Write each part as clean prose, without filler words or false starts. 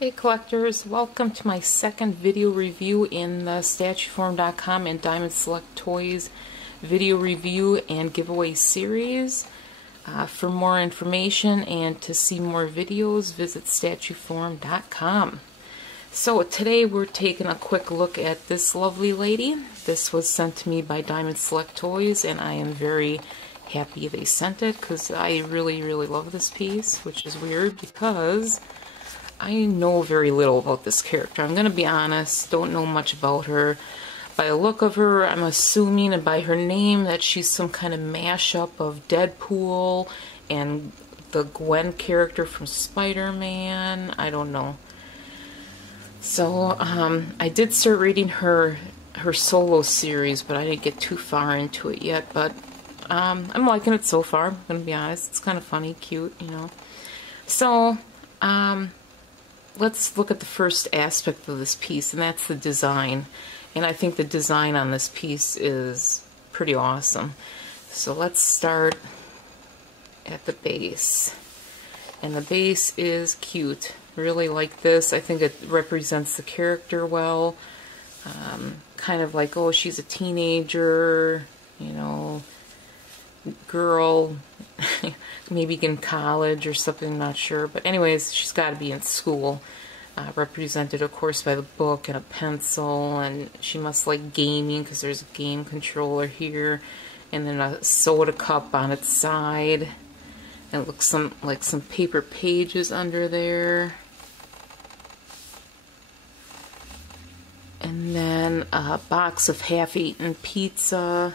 Hey collectors, welcome to my second video review in the StatueForum.com and Diamond Select Toys video review and giveaway series. For more information and to see more videos, visit StatueForum.com. So today we're taking a quick look at this lovely lady. This was sent to me by Diamond Select Toys and I am very happy they sent it because I really love this piece, which is weird because I know very little about this character. I'm going to be honest, don't know much about her. By the look of her, I'm assuming, and by her name, that she's some kind of mashup of Deadpool and the Gwen character from Spider-Man. I don't know. So, I did start reading her solo series, but I didn't get too far into it yet. But I'm liking it so far, I'm going to be honest. It's kind of funny, cute, you know. So, let's look at the first aspect of this piece, and that's the design. And I think the design on this piece is pretty awesome. So let's start at the base. And the base is cute. Really like this. I think it represents the character well. Kind of like, oh, she's a teenager, you know, girl, maybe in college or something, not sure. But anyways, she's got to be in school. Represented, of course, by the book and a pencil, and she must like gaming because there's a game controller here, and then a soda cup on its side. And it looks like some paper pages under there. And then a box of half-eaten pizza.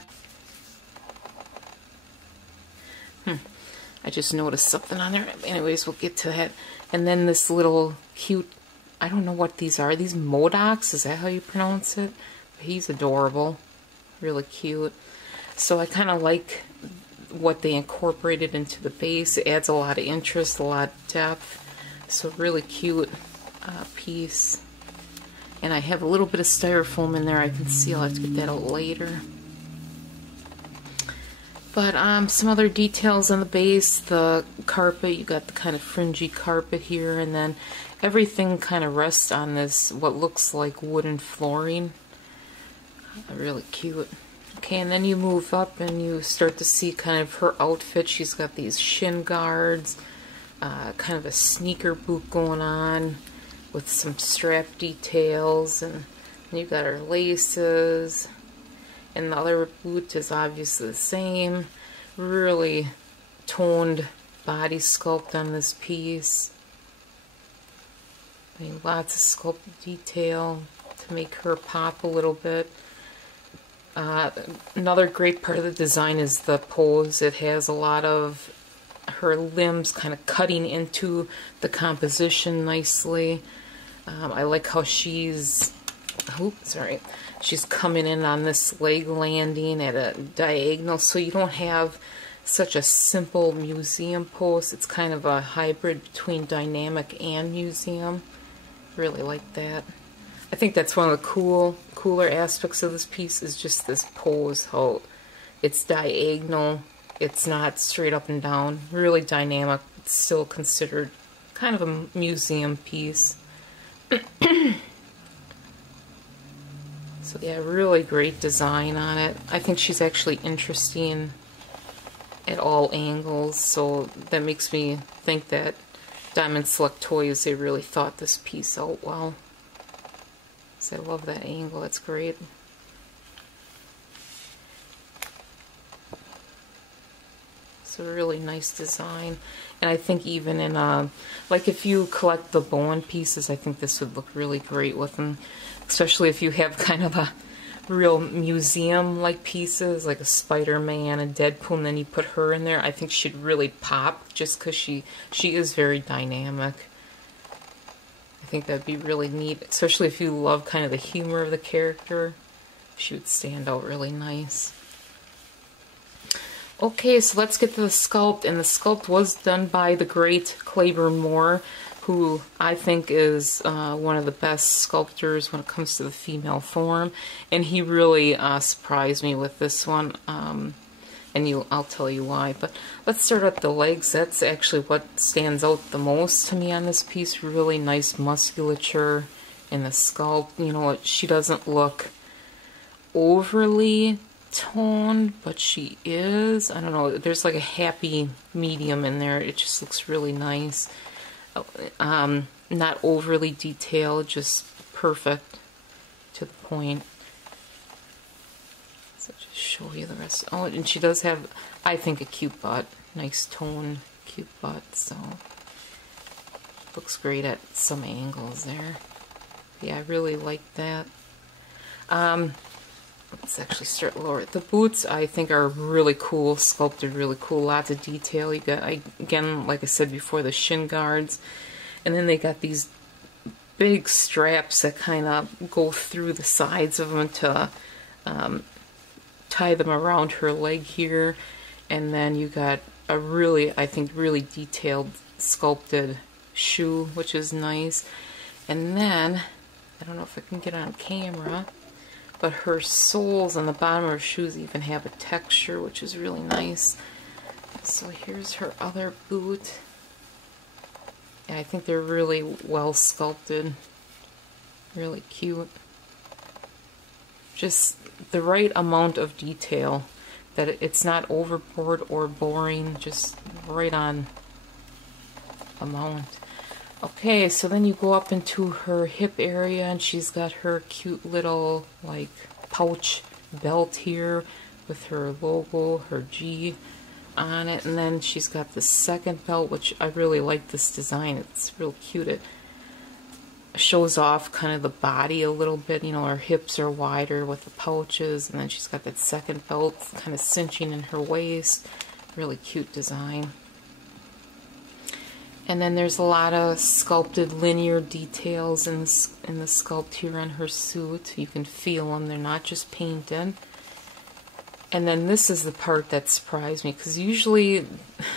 I just noticed something on there. Anyways, we'll get to that. And then this little cute, I don't know what these are. Are these Modocs? Is that how you pronounce it? He's adorable. Really cute. So I kind of like what they incorporated into the base. It adds a lot of interest, a lot of depth. So really cute piece. And I have a little bit of styrofoam in there. I can see. I'll have to get that out later. But some other details on the base, the carpet, you got the kind of fringy carpet here, and then everything kind of rests on this, what looks like wooden flooring. Really cute. Okay, and then you move up and you start to see kind of her outfit. She's got these shin guards, kind of a sneaker boot going on with some strap details, and you've got her laces. And the other boot is obviously the same. Really toned body sculpt on this piece. I mean, lots of sculpted detail to make her pop a little bit. Another great part of the design is the pose. It has a lot of her limbs kind of cutting into the composition nicely. I like how she's coming in on this leg landing at a diagonal, so you don't have such a simple museum pose. It's kind of a hybrid between dynamic and museum. Really like that. I think that's one of the cooler aspects of this piece is just this pose, how it's diagonal. It's not straight up and down. Really dynamic. It's still considered kind of a museum piece. So yeah, really great design on it. I think she's actually interesting at all angles, so that makes me think that Diamond Select Toys, they really thought this piece out well. So I love that angle, it's great. It's a really nice design. And I think even in, like if you collect the Bowen pieces, I think this would look really great with them. Especially if you have kind of a real museum-like pieces, like a Spider-Man, a Deadpool, and then you put her in there. I think she'd really pop just because she is very dynamic. I think that'd be really neat, especially if you love kind of the humor of the character. She would stand out really nice. Okay, so let's get to the sculpt, and the sculpt was done by the great Claiborne Moore, who I think is one of the best sculptors when it comes to the female form, and he really surprised me with this one. and I'll tell you why. But let's start at the legs. That's actually what stands out the most to me on this piece. Really nice musculature in the sculpt. You know, she doesn't look overly toned, but she is. I don't know, there's like a happy medium in there. It just looks really nice. Not overly detailed, just perfect to the point. So just show you the rest. Oh, and she does have, I think, a cute butt. Nice tone, cute butt. So looks great at some angles there. Yeah, I really like that. Let's actually start lower. The boots, I think, are really cool, sculpted really cool. Lots of detail. You got, again, like I said before, the shin guards. And then they got these big straps that kind of go through the sides of them to tie them around her leg here. And then you got a really, I think, really detailed sculpted shoe, which is nice. And then, I don't know if I can get on camera, but her soles on the bottom of her shoes even have a texture, which is really nice. So here's her other boot. And I think they're really well sculpted. Really cute. Just the right amount of detail, that it's not overboard or boring, just right on amount. Okay, so then you go up into her hip area, and she's got her cute little, like, pouch belt here with her logo, her G on it. And then she's got the second belt, which I really like this design. It's real cute. It shows off kind of the body a little bit. You know, her hips are wider with the pouches, and then she's got that second belt kind of cinching in her waist. Really cute design. And then there's a lot of sculpted linear details in the sculpt here on her suit. You can feel them. They're not just painted. And then this is the part that surprised me, because usually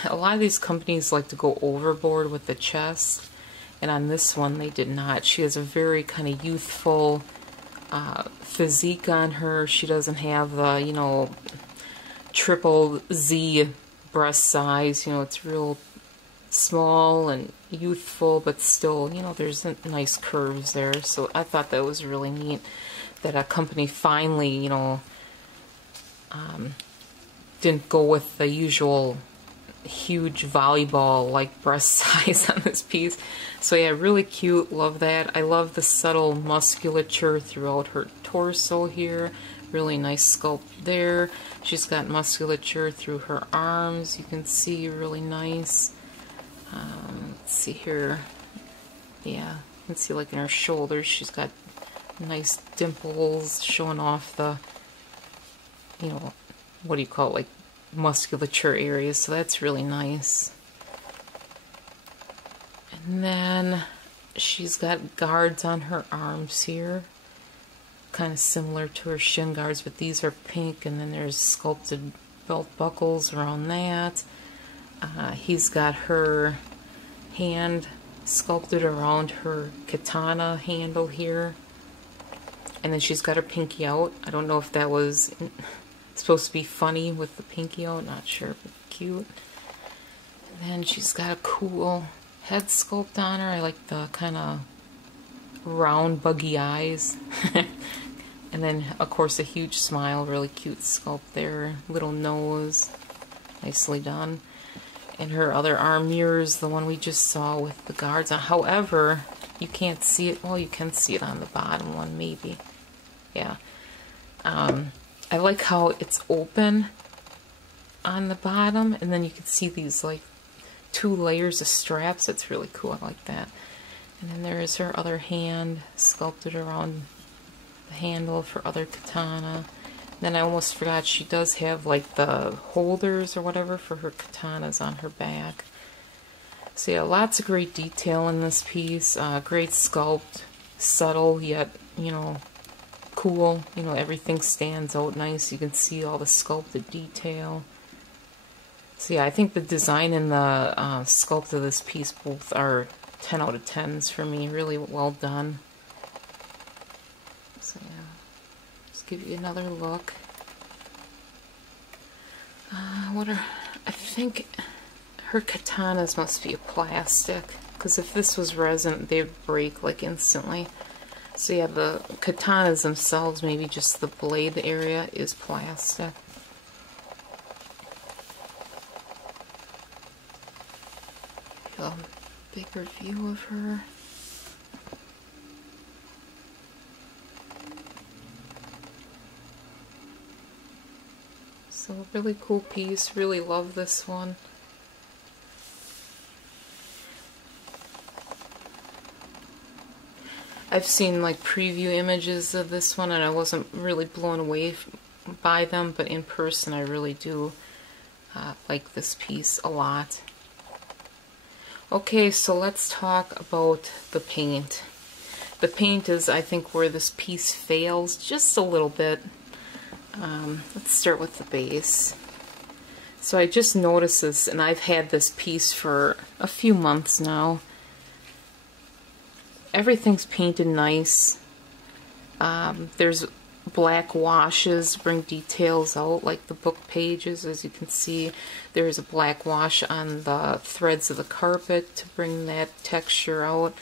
a lot of these companies like to go overboard with the chest. And on this one, they did not. She has a very kind of youthful physique on her. She doesn't have the, you know, triple Z breast size. You know, it's real small and youthful, but still, you know, there's nice curves there. So I thought that was really neat that a company finally, you know, didn't go with the usual huge volleyball-like breast size on this piece. So yeah, really cute. Love that. I love the subtle musculature throughout her torso here. Really nice sculpt there. She's got musculature through her arms. You can see, really nice. Let's see here. Yeah, you can see like in her shoulders, she's got nice dimples showing off the, you know, what do you call it, like musculature areas. So that's really nice. And then she's got guards on her arms here, kind of similar to her shin guards, but these are pink, and then there's sculpted belt buckles around that. He's got her hand sculpted around her katana handle here, and then she's got her pinky out. I don't know if that was supposed to be funny with the pinky out, not sure, but cute. And then she's got a cool head sculpt on her. I like the kind of round buggy eyes. And then of course a huge smile, really cute sculpt there, little nose, nicely done. And her other arm mirrors the one we just saw with the guards on. However, you can't see it. Well, you can see it on the bottom one, maybe. Yeah. I like how it's open on the bottom, and then you can see these like 2 layers of straps. That's really cool. I like that. And then there is her other hand sculpted around the handle for other katana. Then I almost forgot, she does have like the holders or whatever for her katanas on her back. So yeah, lots of great detail in this piece. Great sculpt, subtle yet, you know, cool. You know, everything stands out nice. You can see all the sculpted detail. So yeah, I think the design and the sculpt of this piece both are 10 out of 10s for me. Really well done. So yeah, just give you another look. I think her katanas must be a plastic, because if this was resin, they'd break like instantly. So yeah, the katanas themselves, maybe just the blade area is plastic. A bigger view of her. So really cool piece, really love this one. I've seen like preview images of this one and I wasn't really blown away by them, but in person I really do like this piece a lot. Okay, so let's talk about the paint. The paint is, I think, where this piece fails just a little bit. Let's start with the base. So I just noticed this, and I've had this piece for a few months now. Everything's painted nice. There's black washes, bring details out, like the book pages, as you can see. There's a black wash on the threads of the carpet to bring that texture out.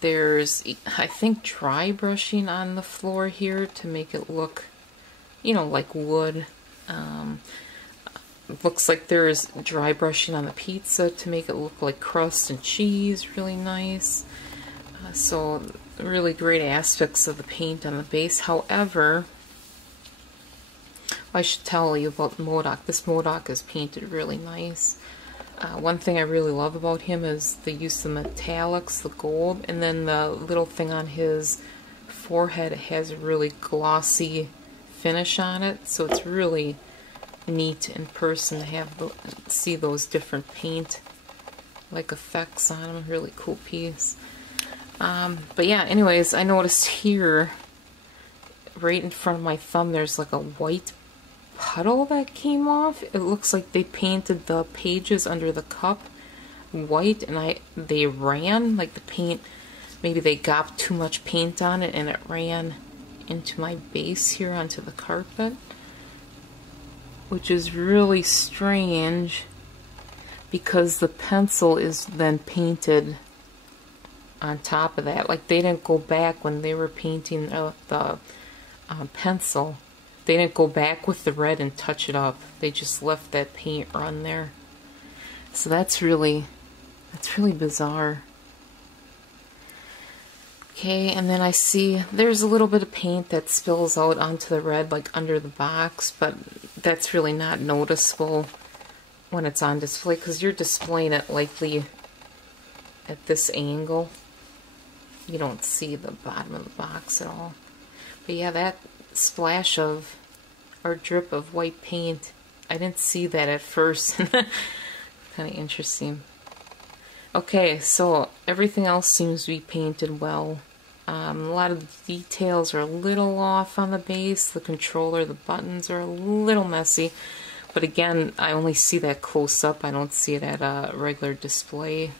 There's, I think, dry brushing on the floor here to make it look, you know, like wood. Looks like there's dry brushing on the pizza to make it look like crust and cheese. Really nice. So really great aspects of the paint on the base. However, I should tell you about Modoc. This Modoc is painted really nice. One thing I really love about him is the use of metallics, the gold, and then the little thing on his forehead has a really glossy finish on it, so it's really neat in person to have see those different paint like effects on him. Really cool piece. But yeah, anyways, I noticed here right in front of my thumb there's like a white puddle that came off. It looks like they painted the pages under the cup white, and they ran, like the paint, maybe they got too much paint on it and it ran into my base here onto the carpet, which is really strange because the pencil is then painted on top of that. Like they didn't go back when they were painting the pencil. They didn't go back with the red and touch it up. They just left that paint run there. So that's really bizarre. Okay, and then I see there's a little bit of paint that spills out onto the red, like under the box, but that's really not noticeable when it's on display because you're displaying it likely at this angle. You don't see the bottom of the box at all. But yeah, that splash of, or drip of white paint, I didn't see that at first. Kind of interesting. Okay, so everything else seems to be painted well. A lot of the details are a little off on the base. The controller, the buttons are a little messy. But again, I only see that close up. I don't see it at a regular display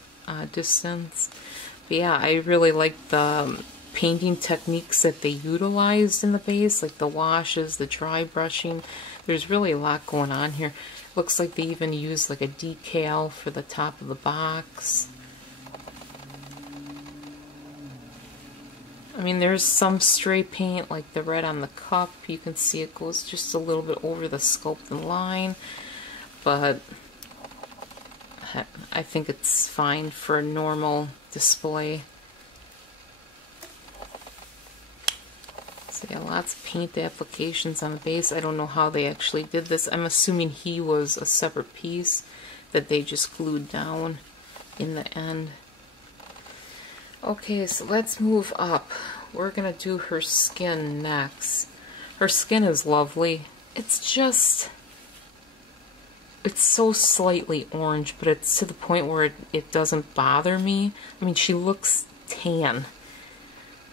distance. But yeah, I really like the painting techniques that they utilized in the base, like the washes, the dry brushing. There's really a lot going on here. Looks like they even used like a decal for the top of the box. I mean, there's some stray paint, like the red on the cup. You can see it goes just a little bit over the Sculpt line, but I think it's fine for a normal display. So yeah, lots of paint applications on the base. I don't know how they actually did this. I'm assuming he was a separate piece that they just glued down in the end. Okay, so let's move up. We're gonna do her skin next. Her skin is lovely. It's just, it's so slightly orange, but it's to the point where it doesn't bother me. I mean, she looks tan,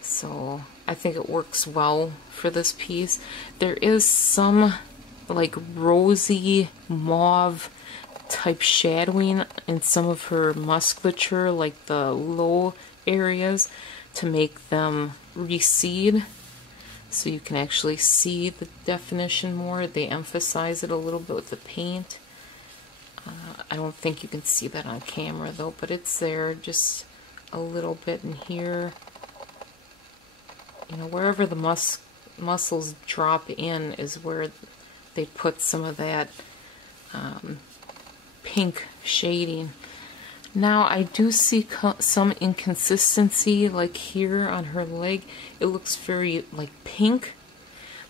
so I think it works well for this piece. There is some like rosy mauve type shadowing in some of her musculature, like the low areas, to make them recede. so you can actually see the definition more. They emphasize it a little bit with the paint. I don't think you can see that on camera though, but it's there just a little bit in here. You know, wherever the muscles drop in is where they put some of that pink shading. Now I do see some inconsistency, like here on her leg. It looks very like pink,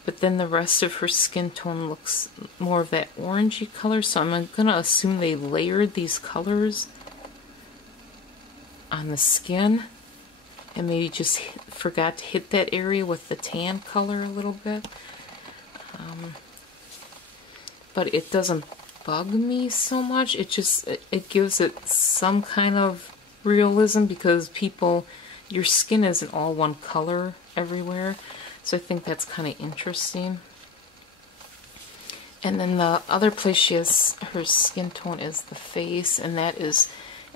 but then the rest of her skin tone looks more of that orangey color, so I'm gonna assume they layered these colors on the skin and maybe just forgot to hit that area with the tan color a little bit. But it doesn't bug me so much. It gives it some kind of realism, because your skin isn't all one color everywhere, so I think that's kind of interesting. And then the other place she has her skin tone is the face, and that is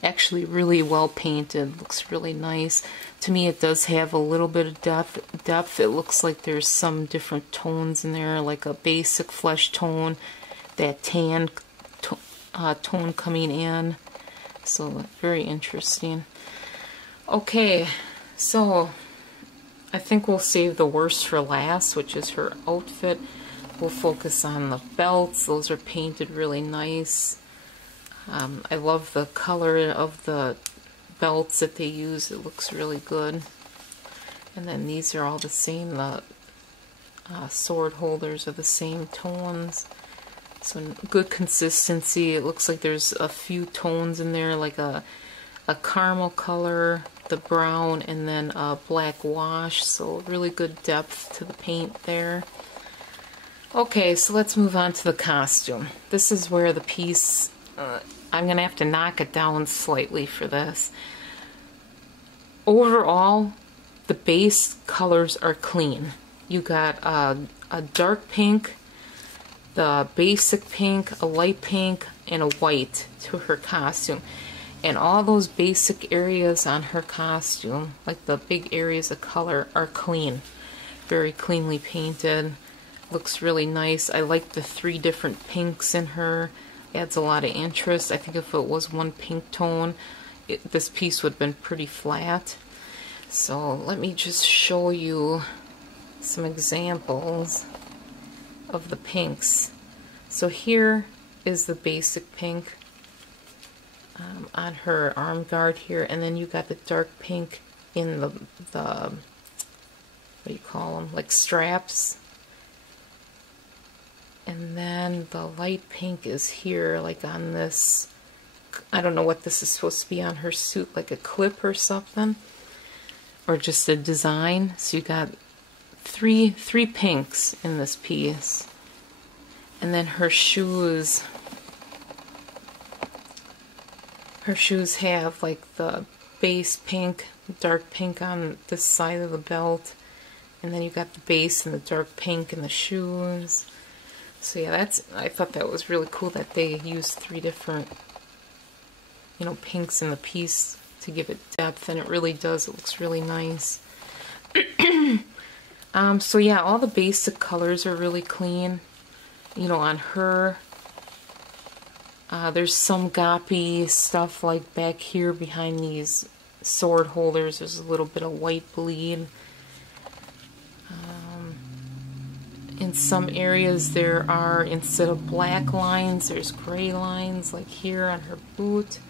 actually really well painted. Looks really nice. To me it does have a little bit of depth. It looks like there's some different tones in there, like a basic flesh tone, that tan tone coming in. So very interesting. Okay, so I think we'll save the worst for last, which is her outfit. We'll focus on the belts. Those are painted really nice. I love the color of the belts that they use. It looks really good. And then these are all the same. The sword holders are the same tones. So good consistency. It looks like there's a few tones in there, like a caramel color, the brown, and then a black wash. So really good depth to the paint there. Okay, so let's move on to the costume. This is where the piece, I'm going to have to knock it down slightly for this. Overall, the base colors are clean. You got a dark pink, the basic pink, a light pink, and a white to her costume. And all those basic areas on her costume, like the big areas of color, are clean. Very cleanly painted. Looks really nice. I like the 3 different pinks in her. Adds a lot of interest. I think if it was one pink tone, this piece would have been pretty flat. So let me just show you some examples of the pinks. So here is the basic pink on her arm guard here, and then you got the dark pink in the what do you call them, like straps. And then the light pink is here, like on this, I don't know what this is supposed to be on her suit, like a clip or something, or just a design. So you got three pinks in this piece. And then her shoes have like the base pink, dark pink on this side of the belt, and then you got the base and the dark pink in the shoes. So yeah, I thought that was really cool that they used 3 different, you know, pinks in the piece to give it depth, and it really does. It looks really nice. So yeah, all the basic colors are really clean. You know, on her, there's some goppy stuff like back here behind these sword holders. There's a little bit of white bleed. In some areas there are, instead of black lines, there's gray lines, like here on her boot,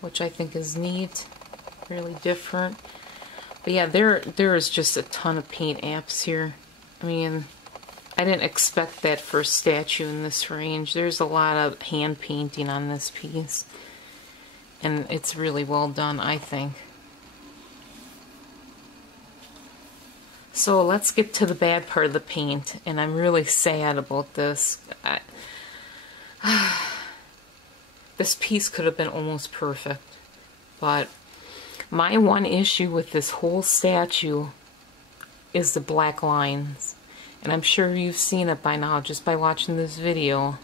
which I think is neat, really different. But yeah, there is just a ton of paint apps here. I mean, I didn't expect that for a statue in this range. There's a lot of hand painting on this piece, and it's really well done, I think. So let's get to the bad part of the paint, and I'm really sad about this. This piece could have been almost perfect, but my one issue with this whole statue is the black lines. And I'm sure you've seen it by now just by watching this video.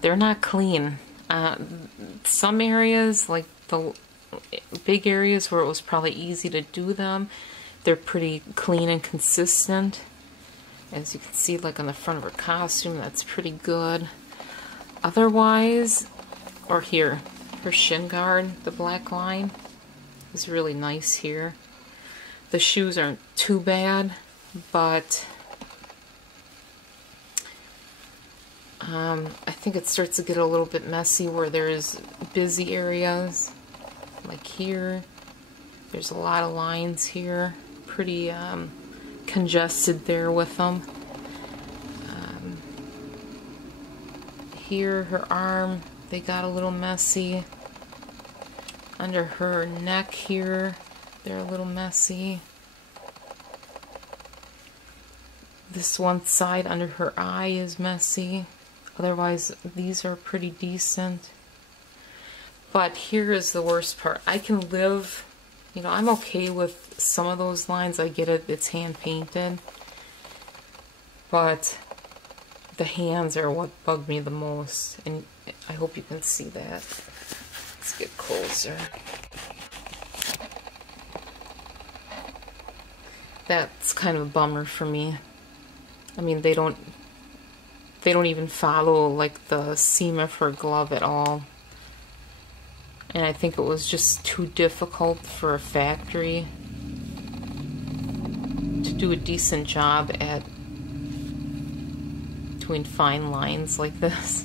They're not clean. Some areas, like the big areas where it was probably easy to do them, they're pretty clean and consistent. As you can see, like on the front of her costume, that's pretty good. Otherwise, or here, her shin guard, the black line, is really nice here. The shoes aren't too bad, but I think it starts to get a little bit messy where there's busy areas, like here. There's a lot of lines here, pretty congested there with them. Here, her arm, they got a little messy. Under her neck here, they're a little messy. This one side under her eye is messy. Otherwise, these are pretty decent. But here is the worst part. I can live, you know, I'm okay with some of those lines. I get it, it's hand painted. But the hands are what bug me the most. And I hope you can see that. Let's get closer. That's kind of a bummer for me. I mean, they don't even follow like the seam of her glove at all. And I think it was just too difficult for a factory to do a decent job at doing fine lines like this.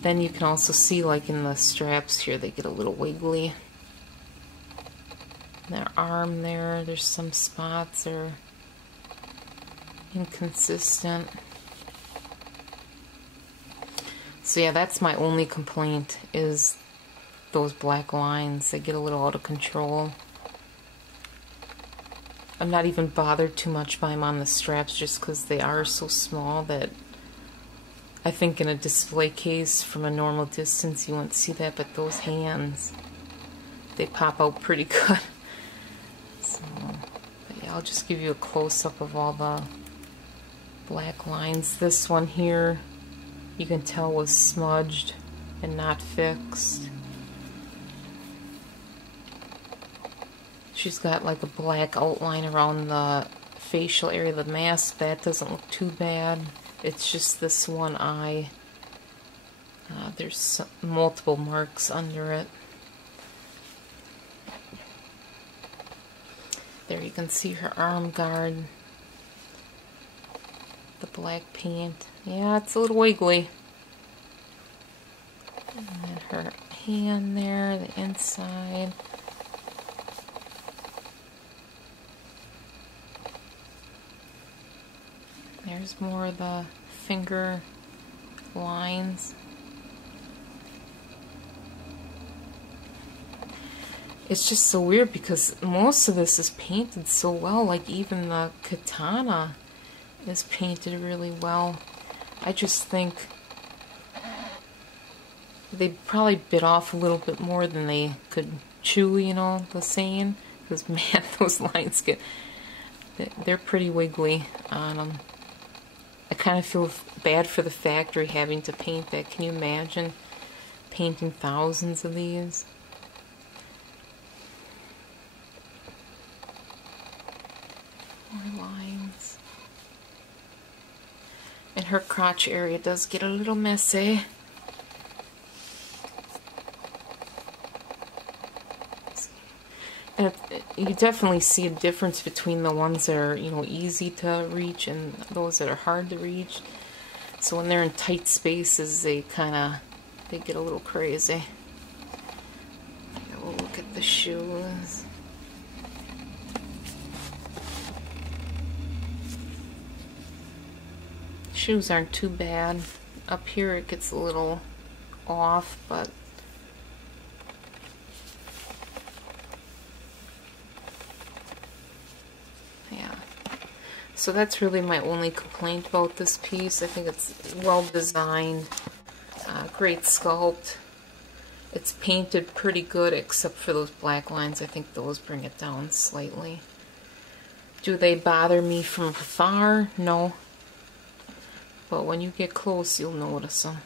Then you can also see, like in the straps here, they get a little wiggly. Their arm there's some spots that are inconsistent. So yeah, that's my only complaint, is those black lines. They get a little out of control. I'm not even bothered too much by them on the straps just because they are so small that I think in a display case from a normal distance you won't see that, but those hands, they pop out pretty good. So, but yeah, I'll just give you a close-up of all the black lines. This one here, you can tell was smudged and not fixed. She's got like a black outline around the facial area of the mask. That doesn't look too bad. It's just this one eye. There's multiple marks under it. There you can see her arm guard. The black paint. Yeah, it's a little wiggly. And then her hand there, the inside. There's more of the finger lines. It's just so weird because most of this is painted so well. Like even the katana is painted really well. I just think they probably bit off a little bit more than they could chew, you know, the saying. Because man, those lines they're pretty wiggly on them. I kind of feel bad for the factory having to paint that. Can you imagine painting thousands of these? More lines. And her crotch area does get a little messy. And you definitely see a difference between the ones that are, you know, easy to reach and those that are hard to reach. So when they're in tight spaces, they get a little crazy. We'll look at the shoes. Shoes aren't too bad. Up here it gets a little off, but so that's really my only complaint about this piece. I think it's well designed, great sculpt. It's painted pretty good except for those black lines. I think those bring it down slightly. Do they bother me from afar? No. But when you get close, you'll notice them.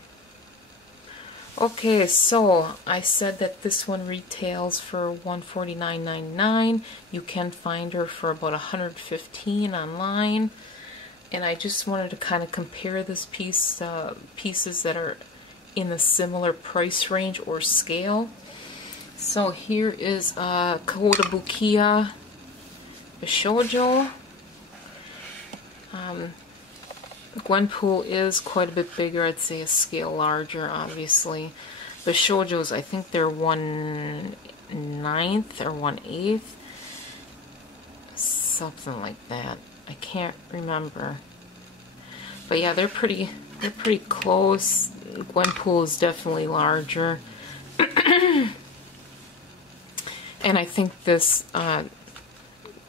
Okay, so I said that this one retails for $149.99. You can find her for about $115 online. And I just wanted to kind of compare this piece, pieces that are in a similar price range or scale. So here is Kawabukiya Bishoujo. Gwenpool is quite a bit bigger, I'd say a scale larger, obviously. Bishoujo's, I think they're 1/9 or 1/8, something like that. I can't remember. But yeah, they're pretty close. Gwenpool is definitely larger. And I think this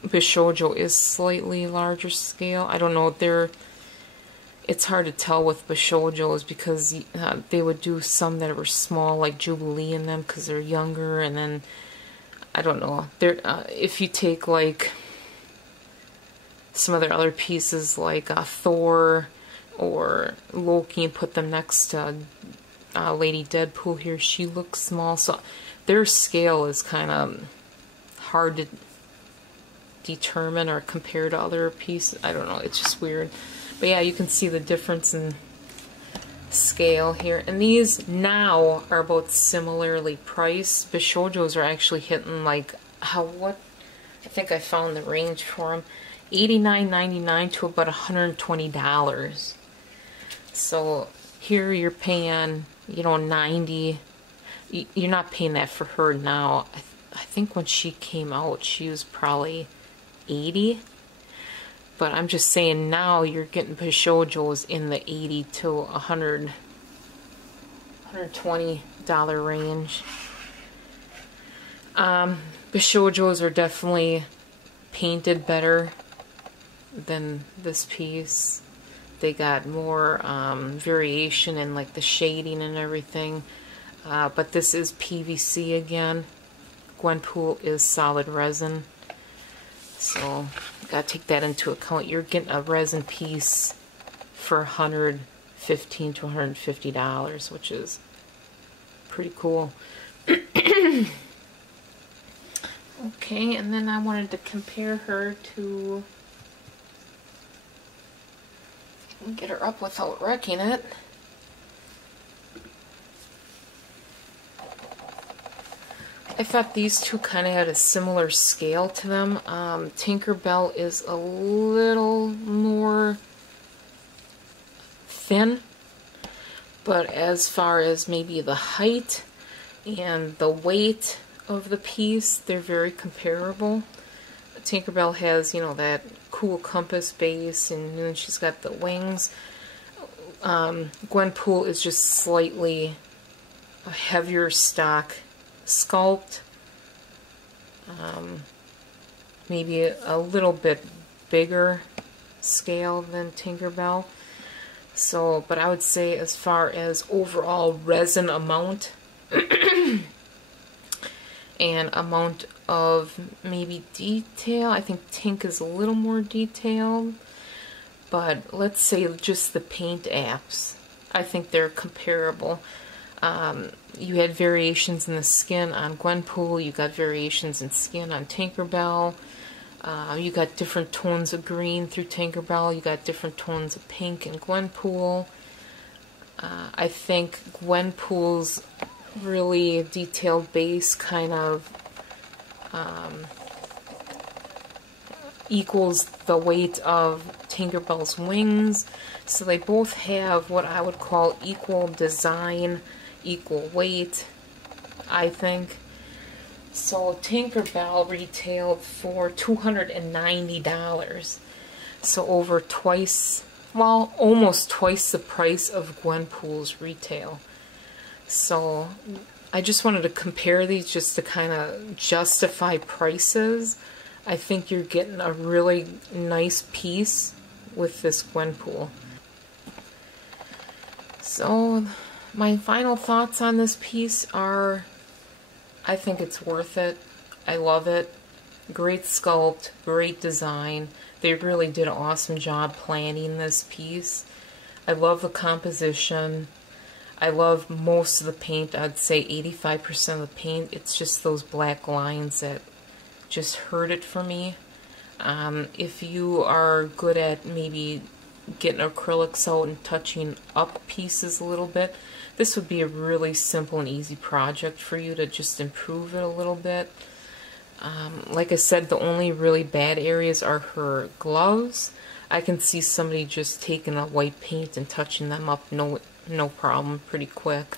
Bishoujo is slightly larger scale. I don't know, it's hard to tell with Bishoujos because they would do some that were small, like Jubilee in them, because they're younger, and then, I don't know, if you take like some of their other pieces like Thor or Loki and put them next to Lady Deadpool here, she looks small, so their scale is kind of hard to determine or compare to other pieces. I don't know, it's just weird. But yeah, you can see the difference in scale here. And these now are both similarly priced. Bishoujos are actually hitting like, I think I found the range for them. $89.99 to about $120. So here you're paying, you know, $90. You're not paying that for her now. I think when she came out, she was probably $80. But I'm just saying now you're getting Bishoujos in the $80 to $120 range. Bishoujos are definitely painted better than this piece. They got more variation in like the shading and everything. But this is PVC again. Gwenpool is solid resin. So gotta take that into account. You're getting a resin piece for $115 to $150, which is pretty cool. Okay, and then I wanted to compare her to, get her up without wrecking it. I thought these two kind of had a similar scale to them. Tinkerbell is a little more thin, but as far as maybe the height and the weight of the piece, they're very comparable. Tinkerbell has, you know, that cool compass base, and then she's got the wings. Gwenpool is just slightly a heavier stock sculpt, maybe a little bit bigger scale than Tinkerbell. So, but I would say as far as overall resin amount and amount of maybe detail, I think Tink is a little more detailed. But let's say just the paint apps, I think they're comparable. You had variations in the skin on Gwenpool, you got variations in skin on Tinkerbell, you got different tones of green through Tinkerbell, you got different tones of pink in Gwenpool. I think Gwenpool's really detailed base kind of equals the weight of Tinkerbell's wings, so they both have what I would call equal design, equal weight, I think. So Tinkerbell retailed for $290, so over twice, well, almost twice the price of Gwenpool's retail. So I just wanted to compare these just to kind of justify prices. I think you're getting a really nice piece with this Gwenpool. So my final thoughts on this piece are, I think it's worth it. I love it. Great sculpt, great design. They really did an awesome job planning this piece. I love the composition. I love most of the paint. I'd say 85% of the paint. It's just those black lines that just hurt it for me. If you are good at maybe getting acrylics out and touching up pieces a little bit, this would be a really simple and easy project for you to just improve it a little bit. Like I said, the only really bad areas are her gloves. I can see somebody just taking a white paint and touching them up, no problem, pretty quick.